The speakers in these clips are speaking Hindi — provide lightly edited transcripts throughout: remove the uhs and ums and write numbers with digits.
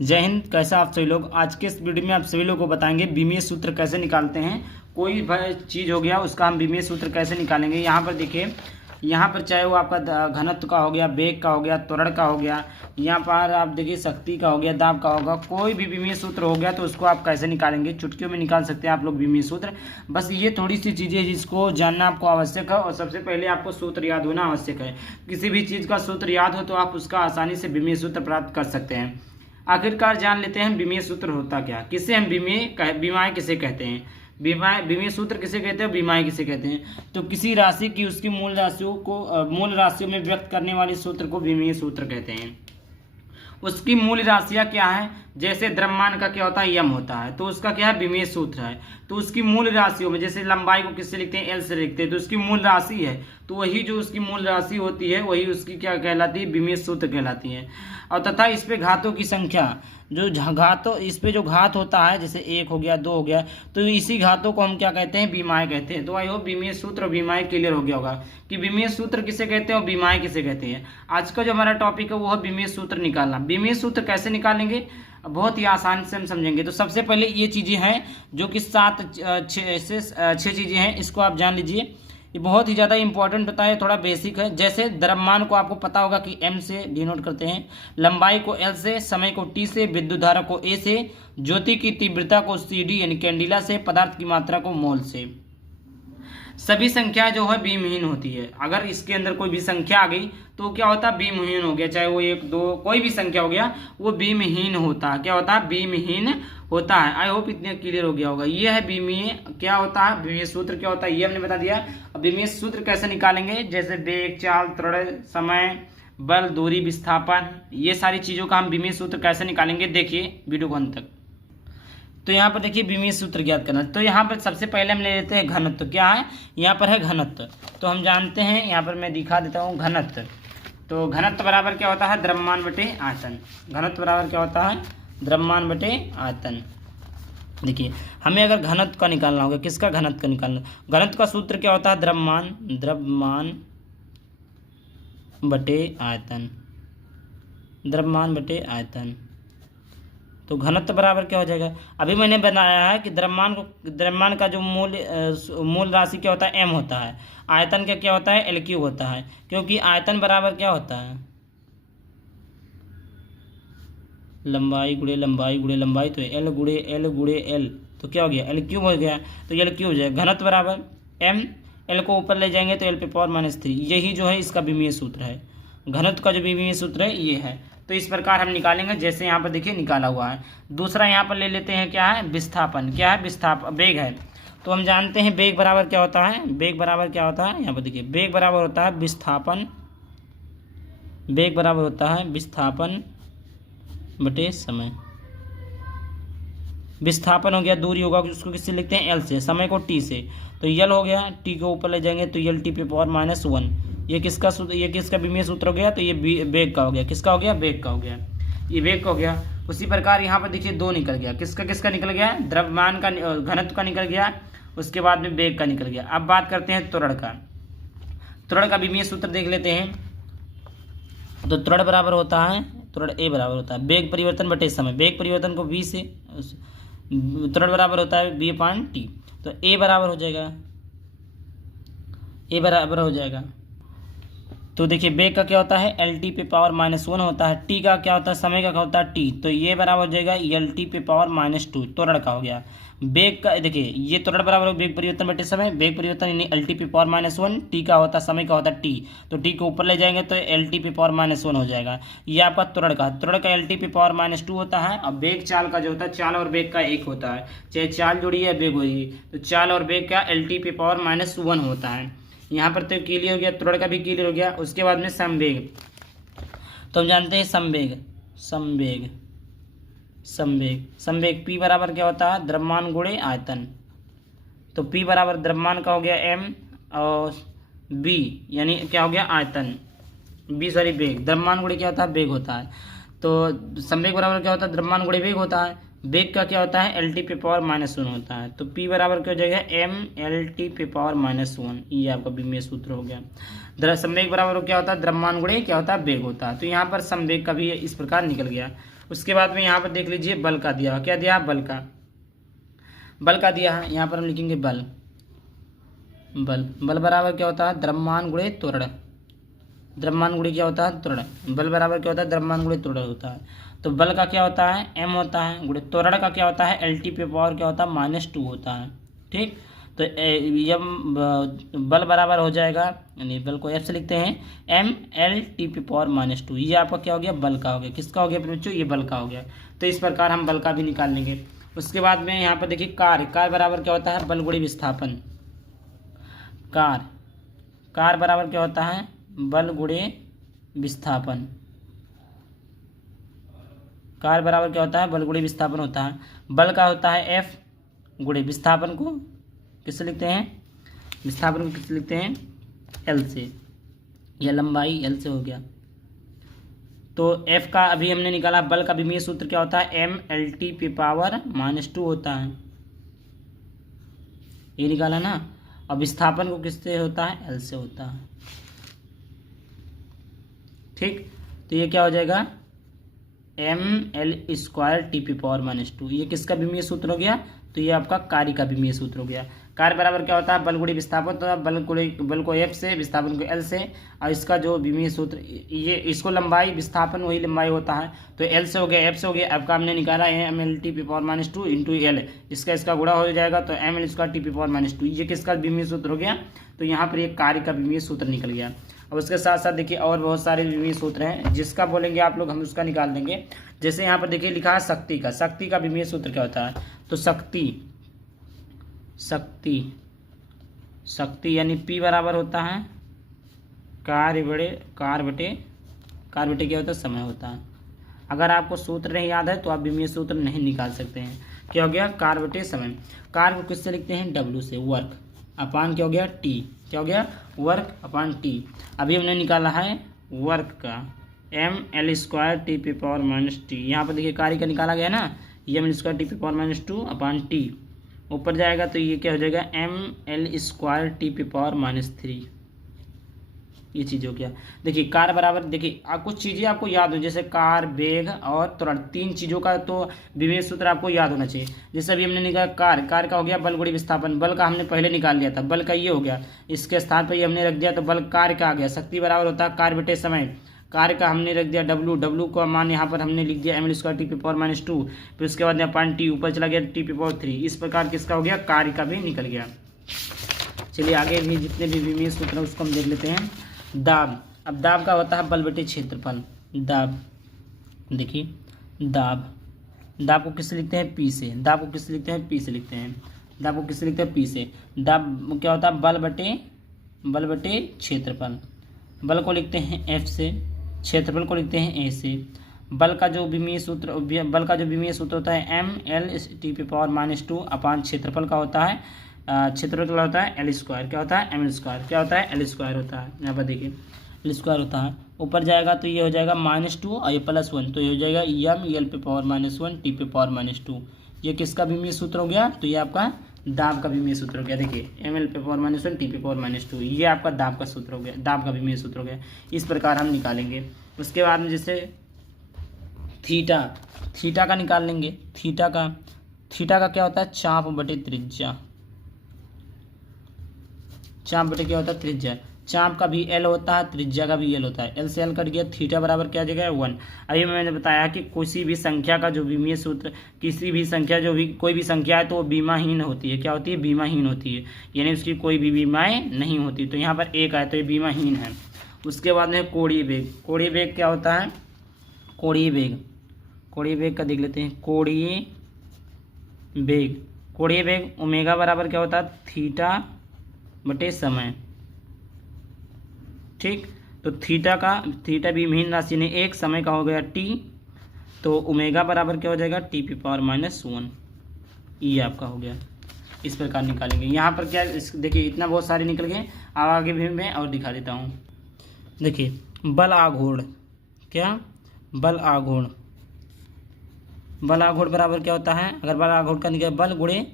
जय हिंद। कैसा आप सभी लोग। आज के इस वीडियो में आप सभी लोग को बताएंगे बीमीय सूत्र कैसे निकालते हैं। कोई भी चीज़ हो गया उसका हम बीमीय सूत्र कैसे निकालेंगे। यहाँ पर देखिए, यहाँ पर चाहे वो आपका घनत्व का हो गया, वेग का हो गया, त्वरण का हो गया, यहाँ पर आप देखिए शक्ति का हो गया, दाब का होगा, कोई भी बीमीय सूत्र हो गया तो उसको आप कैसे निकालेंगे। चुटकियों में निकाल सकते हैं आप लोग बीमीय सूत्र। बस ये थोड़ी सी चीज़ें जिसको जानना आपको आवश्यक है, और सबसे पहले आपको सूत्र याद होना आवश्यक है। किसी भी चीज़ का सूत्र याद हो तो आप उसका आसानी से बीमीय सूत्र प्राप्त कर सकते हैं। आखिरकार जान लेते हैं बीमीय सूत्र होता क्या, किसे हम बीमाय किसे कहते हैं, बीमीय सूत्र किसे कहते हैं, बीमाय किसे कहते हैं। तो किसी राशि की उसकी मूल राशियों में व्यक्त करने वाले सूत्र को बीमीय सूत्र कहते हैं। उसकी मूल राशियाँ क्या है, जैसे द्रव्यमान का क्या होता है, यम होता है, तो उसका क्या है, बीमीय सूत्र है। तो उसकी मूल राशियों में, जैसे लंबाई को किससे लिखते हैं, एल से लिखते हैं, तो उसकी मूल राशि है, तो वही जो उसकी मूल राशि होती है वही उसकी क्या कहलाती है, बीमीय सूत्र कहलाती है। और तथा इस पे घातों की संख्या, जो घातों इस पे जो घात होता है, जैसे 1 हो गया, 2 हो गया, तो इसी घातों को हम क्या कहते हैं, बीमाय कहते हैं। तो आई होप बीमीय सूत्र और बीमाय क्लियर हो गया होगा कि बीमीय सूत्र किसे कहते हैं और बीमाय किसे कहते हैं। आज का जो हमारा टॉपिक है वो है बीमीय सूत्र निकालना। बीमीय सूत्र कैसे निकालेंगे, बहुत ही आसानी से हम समझेंगे। तो सबसे पहले ये चीज़ें हैं जो कि 6 चीज़ें हैं, इसको आप जान लीजिए। ये बहुत ही ज़्यादा इंपॉर्टेंट होता है, थोड़ा बेसिक है। जैसे द्रव्यमान को आपको पता होगा कि m से डिनोट करते हैं, लंबाई को l से, समय को t से, विद्युत धारा को a से, ज्योति की तीव्रता को cd यानी कैंडिला से, पदार्थ की मात्रा को मोल से। सभी संख्या जो है बीमहीन होती है। अगर इसके अंदर कोई भी संख्या आ गई तो क्या होता है, बीमहीन हो गया। चाहे वो 1, 2 कोई भी संख्या हो गया वो बीमहीन होता है। क्या होता है, बीमहीन होता है। आई होप इतने क्लियर हो गया होगा। ये है बीमीय, क्या होता है बीमीय सूत्र, क्या होता है ये हमने बता दिया। अब बीमीय सूत्र कैसे निकालेंगे, जैसे वेग, चाल, त्वरण, समय, बल, दूरी, विस्थापन, ये सारी चीज़ों का हम बीमीय सूत्र कैसे निकालेंगे, देखिए वीडियो को अंत तक। तो यहाँ पर देखिए बीमीय सूत्र ज्ञात करना। तो यहाँ पर सबसे पहले हम ले लेते हैं घनत्व। क्या है, यहाँ पर है घनत्व। तो हम जानते हैं, यहाँ पर मैं दिखा देता हूँ घनत्व। तो घनत्व बराबर क्या होता है, द्रव्यमान बटे आयतन। घनत्व बराबर क्या होता है, द्रव्यमान बटे आयतन। देखिए हमें अगर घनत्व का निकालना होगा, किसका घनत्व का निकालना, घनत्व का सूत्र क्या होता है, द्रव्यमान बटे आयतन, द्रव्यमान बटे आयतन। तो घनत्व बराबर क्या हो जाएगा, अभी मैंने बनाया है कि द्रव्यमान का जो मूल राशि क्या होता है, m होता है। आयतन का क्या होता है, L³ होता है, क्योंकि आयतन बराबर क्या होता है, लंबाई गुणे लंबाई गुणे लंबाई, तो L गुणे L, तो क्या हो गया, L³ हो गया, तो L³ हो जाएगा। घनत्व बराबर m, L को ऊपर ले जाएंगे तो L⁻⁻3। यही जो है इसका बीमीय सूत्र है। घनत्व का जो बीमीय सूत्र है ये है। तो इस प्रकार हम निकालेंगे, जैसे यहाँ पर देखिए निकाला हुआ है। दूसरा यहाँ पर ले लेते हैं, क्या है, विस्थापन। क्या है, वेग है। तो हम जानते हैं वेग बराबर क्या होता है, वेग बराबर क्या होता है, यहाँ पर देखिए वेग बराबर होता है विस्थापन, वेग बराबर होता है विस्थापन बटे समय। विस्थापन हो गया, दूरी होगा उसको किससे लिखते हैं, l से, समय को t से, तो l हो गया, t को ऊपर ले जाएंगे तो L⁻⁻1। ये किसका बीमीय सूत्र हो गया, तो ये वेग का हो गया। किसका हो गया, वेग का हो गया, ये वेग का हो गया। उसी प्रकार यहाँ पर देखिए 2 निकल गया। किसका निकल गया, द्रव्यमान का, घनत्व का निकल गया, उसके बाद में वेग का निकल गया। अब बात करते हैं त्वरण का। त्वरण का बीमीय सूत्र देख लेते हैं। तो त्वरण बराबर होता है, त्वरण A बराबर होता है वेग परिवर्तन बटे समय। वेग परिवर्तन को v से, त्वरण बराबर होता है v/t। तो A बराबर हो जाएगा, A बराबर हो जाएगा। तो देखिए वेग का क्या होता है, L⁻⁻1 होता है। t का क्या होता है, समय का क्या होता है t, तो ये बराबर हो जाएगा L⁻⁻2। त्वरण का हो गया। वेग का देखिए, ये त्वरण बराबर हो वेग परिवर्तन बटे समय। वेग परिवर्तन यानी L⁻⁻1, t का होता है, समय का होता है t, तो t को ऊपर ले जाएंगे तो L⁻⁻1 हो जाएगा। ये आपका त्वरण का L⁻⁻2 होता है। और वेग चाल का जो होता है, चाल और वेग का एक होता है, चाहे चाल जुड़ी है वेग हुई, तो चाल और वेग का L⁻⁻1 होता है। यहाँ पर तो क्लियर हो गया, त्वरण का भी क्लियर हो गया। उसके बाद में संवेग। तो हम जानते हैं संवेग P बराबर क्या होता है, द्रव्यमान गुणे आयतन। तो P बराबर द्रव्यमान का हो गया m, और B यानी क्या हो गया, आयतन, वेग। द्रव्यमान गुणे क्या होता है, वेग होता है। तो संवेग बराबर क्या होता है, द्रव्यमान गुणे वेग होता है। वेग का क्या होता है, L⁻⁻1 होता है। तो P बराबर क्या हो जाएगा, m L⁻⁻1। ये आपका बीमीय सूत्र हो गया। संवेग बराबर क्या होता है, द्रव्यमान गुणे क्या होता है, वेग होता है। तो यहाँ पर संवेग का भी इस प्रकार निकल गया। उसके बाद में यहाँ पर देख लीजिए बल का दिया, क्या दिया, बल का दिया है। यहाँ पर हम लिखेंगे बल बराबर क्या होता है, द्रव्यमान गुणे त्वरण। द्रव्यमान गुणे क्या होता है, त्वरण। बल बराबर क्या होता है, द्रव्यमान गुणे त्वरण होता है। तो बल का क्या होता है, m होता है, गुणे त्वरण का क्या होता है, LT पे पावर क्या होता है, -2 होता है। ठीक, तो ये बल बराबर हो जाएगा, यानी बल को F से लिखते हैं, mLT पे पावर -2। ये आपका क्या हो गया, बल का हो गया। किसका हो गया बच्चों, ये बल का हो गया। तो इस प्रकार हम बल का भी निकाल लेंगे। उसके बाद में यहाँ पर देखिए कार्य बराबर क्या होता है, बल गुणे विस्थापन। कार्य बराबर क्या होता है, बल गुणे विस्थापन। कार्य बराबर क्या होता है, बल गुणे विस्थापन होता है। बल का होता है F, गुणे विस्थापन को किससे लिखते हैं, विस्थापन को किससे लिखते हैं, L से। यह लंबाई L से हो गया। तो F का अभी हमने निकाला, बल का विमीय सूत्र क्या होता है, mLT पे पावर -2 होता है, ये निकाला ना। और विस्थापन को किससे होता है, L से होता है। ठीक, तो ये क्या हो जाएगा, mL² T पे पावर -2। ये किसका विमीय सूत्र हो गया, तो ये आपका कार्य का विमीय सूत्र हो गया। कार्य बराबर क्या होता है, बल गुणे विस्थापन। तो बल को F से, विस्थापन को L से, और इसका जो विमीय सूत्र, ये इसको लंबाई, विस्थापन वही लंबाई होता है। तो L से हो गया, F से हो गया। F का हमने निकाला है mLT पे पावर -2 इंटू L, इसका गुणा हो जाएगा, तो mL² T पे पावर -2। ये किसका विमीय सूत्र हो गया, तो यहाँ पर एक कार्य का विमीय सूत्र निकल गया। अब उसके साथ साथ देखिए और बहुत सारे विमीय सूत्र हैं, जिसका बोलेंगे आप लोग हम उसका निकाल देंगे। जैसे यहाँ पर देखिए लिखा है शक्ति का विमीय सूत्र क्या होता है, तो शक्ति यानी P बराबर होता है कार्य बटे क्या होता है, समय होता है। अगर आपको सूत्र नहीं याद है तो आप विमीय सूत्र नहीं निकाल सकते हैं। क्या हो गया, कार्य बटे समय। कार्य को किससे लिखते हैं, W से, वर्क अपान क्या हो गया, T, क्या हो गया, वर्क अपान T। अभी हमने निकाला है वर्क का mL² T पे पावर -T। यहाँ पर देखिए कार्य का निकाला गया ना, mL² T पे पावर -2 अपान T। ऊपर जाएगा तो ये क्या हो जाएगा, mL² T पे पावर -3। ये चीज़ हो गया। देखिए कार्य बराबर, देखिए कुछ चीज़ें आपको याद हो, जैसे कार्य, वेग और त्वरण, तीन चीज़ों का तो विमीय सूत्र आपको याद होना चाहिए। जैसे अभी हमने निकाला कार्य का हो गया बल गुणे विस्थापन। बल का हमने पहले निकाल लिया था, बल का ये हो गया, इसके स्थान पर ये हमने रख दिया, तो बल कार्य का आ गया। शक्ति बराबर होता है कार्य बटे समय। कार्य का हमने रख दिया W का मान यहाँ पर हमने लिख दिया mL² T पे पावर -2। फिर उसके बाद अपान T, ऊपर चला गया T पे पावर 3। इस प्रकार किसका हो गया, कार्य का भी निकल गया। चलिए आगे भी जितने भी विमीय सूत्र हैं उसको हम देख लेते हैं। दाब, अब दाब का होता है बल बटे क्षेत्रफल। दाब, देखिए दाब को किससे लिखते हैं, P से। दाब को किससे लिखते हैं, P से लिखते हैं। दाब को किससे लिखते हैं, P से। दाब क्या होता है, बल बटे क्षेत्रफल। बल को लिखते हैं F से, क्षेत्रफल को लिखते हैं A से। बल का जो विमीय सूत्र होता है mL² पे पावर -2 अपान क्षेत्रफल का होता है, क्षेत्रफल का होता है L², क्या होता है, mL², क्या होता है, L² होता है। यहाँ पर देखिए L² होता है। ऊपर जाएगा तो ये हो जाएगा -2 और ये +1, तो ये हो जाएगा mL पे पावर -1 T पे पावर -2। ये किसका विमीय सूत्र हो गया, तो ये आपका दाब का विमीय सूत्र हो गया। देखिए mL पे पावर -1 T पे पावर -2, ये आपका दाब का सूत्र हो गया, दाब का विमीय सूत्र हो गया। इस प्रकार हम निकालेंगे। उसके बाद में जैसे थीटा का निकाल लेंगे। थीटा का क्या होता है, चाप बटे त्रिज्या। चाप बटे क्या होता है, त्रिज्या। चाप का भी L होता है, त्रिज्या का भी L होता है। L से L कट गया, थीटा बराबर क्या जगह है, 1। अभी मैंने बताया कि किसी भी संख्या का जो विमीय सूत्र, किसी भी संख्या कोई भी संख्या है तो वो बीमाहीन होती है। क्या होती है, बीमाहीन होती है, यानी उसकी कोई भी बीमाएँ नहीं होती। तो यहाँ पर 1 आए तो ये बीमाहीन है। उसके बाद में कोणीय वेग। कोणीय वेग क्या होता है, कोणीय वेग का देख लेते हैं। कोणीय वेग ओमेगा बराबर क्या होता है, थीटा बटे समय। ठीक, तो थीटा भी विभिन्न राशि ने एक, समय का हो गया T, तो ओमेगा बराबर क्या हो जाएगा, T पे पावर -1। ये आपका हो गया। इस प्रकार निकालेंगे। यहाँ पर क्या देखिए इतना बहुत सारे निकल गए। अब आगे भी मैं और दिखा देता हूँ। देखिए बल आघूर्ण, क्या, बल आघूर्ण बराबर क्या होता है, अगर बल आघूर्ण का निकले, बल गुणे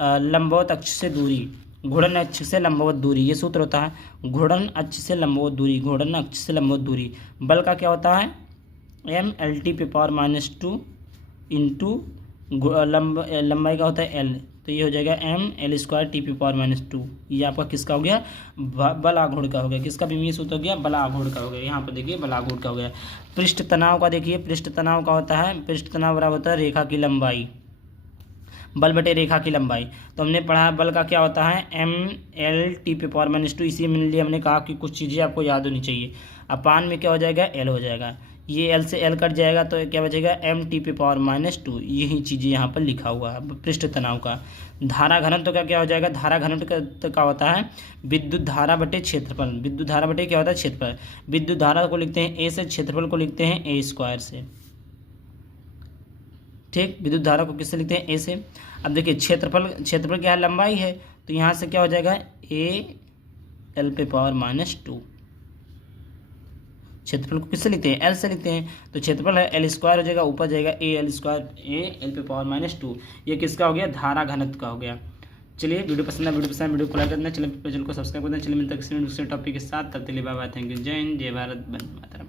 लंबवत अक्ष से दूरी, घूर्णन अक्ष से लंबवत दूरी, ये सूत्र होता है। घूर्णन अक्ष से लंबवत दूरी, बल का क्या होता है, एम एल टी पे पावर -2 इंटू लंबाई का होता है एल, तो ये हो जाएगा एम एल स्क्वायर टी पे पावर -2। ये आपका किसका हो गया, बल आघूर्ण का हो गया। किसका विमीय सूत्र हो गया, बल आघूर्ण का हो गया। यहाँ पर देखिए बल आघूर्ण का हो गया। पृष्ठ तनाव का देखिए, पृष्ठ तनाव का होता है, पृष्ठ तनाव बराबर होता है रेखा की लंबाई, बल बटे रेखा की लंबाई। तो हमने पढ़ा बल का क्या होता है, एम एल टी पे पावर -2। इसी में लिए हमने कहा कि कुछ चीज़ें आपको याद होनी चाहिए। अपान में क्या हो जाएगा, एल हो जाएगा, ये एल से एल कट जाएगा तो क्या बचेगा, एम टी पे पावर -2। यही चीज़ें यहाँ पर लिखा हुआ है पृष्ठ तनाव का। धारा घनत्व का क्या हो जाएगा, धारा घनत्व का होता है विद्युत धारा बटे क्षेत्रफल। विद्युत धारा बटे क्या होता है, क्षेत्रफल। विद्युत धारा को लिखते हैं ए से, क्षेत्रफल को लिखते हैं ए स्क्वायर से। ठीक, विद्युत धारा को किससे लिखते हैं, ए से। अब देखिए क्षेत्रफल क्या है, लंबाई है, तो यहाँ से क्या हो जाएगा, ए एल पे पावर -2। क्षेत्रफल को किससे लिखते हैं, एल से लिखते हैं, तो क्षेत्रफल है एल स्क्वायर हो जाएगा, ऊपर जाएगा A L square, A L पे पावर -2। ये किसका हो गया, धारा घनत्व का हो गया। चलिए वीडियो पसंद है, वीडियो को लाइक करना, चैनल को सब्सक्राइब करना। चलिए मिलते हैं किसी दूसरे टॉपिक के साथ, तब तक के लिए बाय बाय, थैंक यू, जय हिंद, जय भारत, वंदे मातरम।